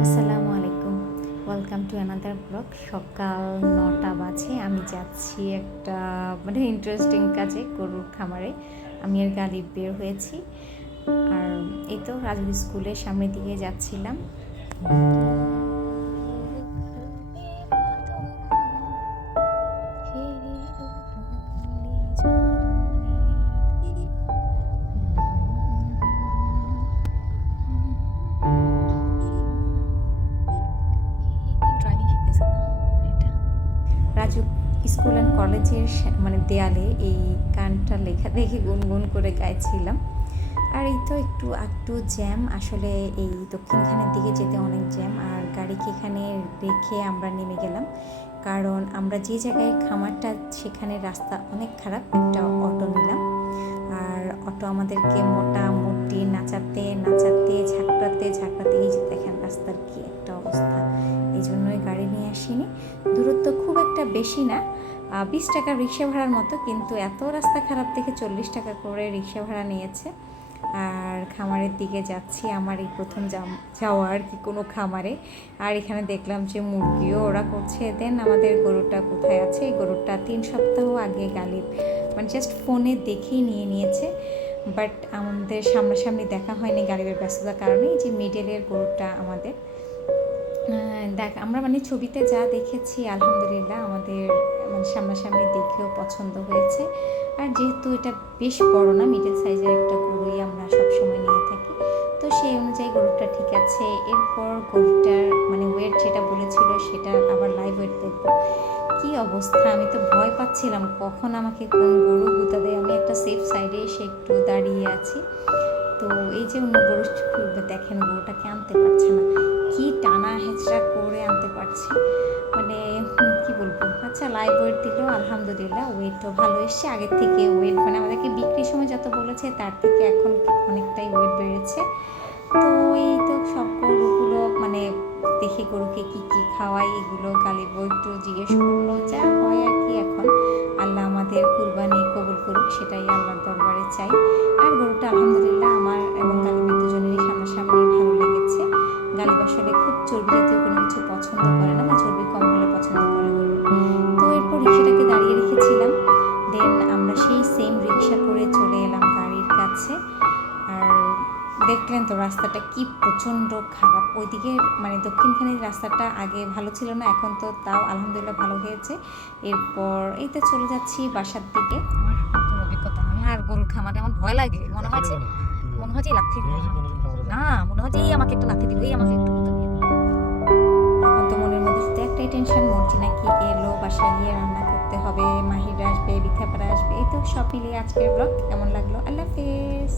আসসালামু আলাইকুম, welcome to another blog. সকাল 9টা বাজে, আমি যাচ্ছি একটা ইন্টারেস্টিং কাজে, গরুর খামারে। আমি আর গালিব বের হয়েছি, আর এই তো রাজুর স্কুলের সামনের দিকে যাচ্ছিলাম। রাজু স্কুল অ্যান্ড কলেজের দেয়ালে এই গানটা লেখা দেখে গুনগুন করে গাইছিলাম। আর এই তো একটু একটু জ্যাম, আসলে এই দক্ষিণখানের দিকে যেতে অনেক জ্যাম, আর গাড়িকে এখানে রেখে আমরা নেমে গেলাম, কারণ আমরা যে জায়গায় খামারটা সেখানে রাস্তা অনেক খারাপ। একটা অটো নিলাম, আর অটো আমাদেরকে মোটামুটি নাচাতে নাচাতে ঝাঁকড়াতে ঝাঁকড়াতে, এই যে দেখেন রাস্তার কি একটা অবস্থা। এই জন্যই গাড়ি নিয়ে আসিনি। দূরত্ব খুব একটা বেশি না, 20 টাকা রিক্সা ভাড়ার মতো, কিন্তু এত রাস্তা খারাপ দেখে 40 টাকা করে রিক্সা ভাড়া নিয়েছে। আর খামারের দিকে যাচ্ছি, আমার এই প্রথম যাওয়া আর কি কোনো খামারে। আর এখানে দেখলাম যে মুরগিও ওরা করছে। দেন আমাদের গরুটা কোথায় আছে? এই গরুটা 3 সপ্তাহ আগে গালিব জাস্ট ফোনে দেখেই নিয়ে নিয়েছে, বাট আমাদের সামনাসামনি দেখা হয়নি গালিবের ব্যস্ততার কারণে। এই যে মিডলের গরুটা আমাদের, দেখ আমরা ছবিতে যা দেখেছি আলহামদুলিল্লাহ আমাদের সামনাসামনি দেখেও পছন্দ হয়েছে। আর যেহেতু এটা বেশ বড় না, মিডল সাইজের একটা গরুই আমরা সবসময় নিয়ে থাকি, তো সেই অনুযায়ী গরুটা ঠিক আছে। এরপর গরুটার ওয়েট যেটা বলেছিল সেটা আবার লাইভ ওয়েট দেখবো কি অবস্থা। আমি তো ভয় পাচ্ছিলাম কখন আমাকে কোন গরু গুঁতা দেয়। আমি একটা সেফ সাইডে এসে একটু দাঁড়িয়ে আছি। তো এই যে অন্য গরু দেখেন, গরুটাকে আনতে পারছে না, কি টানা হেঁচড়া করে আনতে পারছি, কি বলবো। আচ্ছা, লাইভ ওয়েট দিল আলহামদুলিল্লাহ, ওয়েটও ভালো এসছে আগের থেকে। ওয়েট আমাদেরকে বিক্রির সময় যত বলেছে তার থেকে এখন অনেকটাই ওয়েট বেড়েছে। তো এই তো সব গরুগুলো দেখে গরুকে কি কি খাওয়াই এগুলো গালিব একটু জিজ্ঞেস করলো, যা হয় আর কি। এখন আল্লাহ আমাদের কুরবানি কবুল করুক, সেটাই আল্লাহর দরবারে চাই। আর গরুটা আলহামদুলিল্লাহ আমার এবং গালিবের দুজনেরই সামনাসামনি ভালো লেগেছে। গালিব আসলে খুব চর্বি জাতীয় কোনো কিছু পছন্দ করে না, চর্বি কম হলে পছন্দ করে গরু। তো এরপর রিক্সাটাকে দাঁড়িয়ে রেখেছিলাম, দেন আমরা সেই সেম রিক্সা করে চলে এলাম গাড়ির কাছে। আর দেখলেন তো রাস্তাটা কি প্রচণ্ড খারাপ। ওইদিকে দক্ষিণখানের রাস্তাটা আগে ভালো ছিল না, এখন তো তাও আলহামদুলিল্লাহ ভালো হয়েছে। এরপর এই তো চলে যাচ্ছি বাসার দিকে। আমার নতুন অভিজ্ঞতা, আমি আর গরুর খামারে আমার ভয় লাগে, মনে হচ্ছে লাথি দিল না, মনে হচ্ছে এই আমাকে একটা লাথি দিল, এই আমাকে একটু এখন তো মনের মধ্যে শুধু একটাই টেনশন, মর্জি নাকি এলো, বাসায় গিয়ে রান্না করতে হবে, মাহিরা আসবে, বিথাপাড়া আসবে। এই তো সব মিলিয়ে আজকের ব্লগ কেমন লাগলো। আল্লাহ হাফেজ।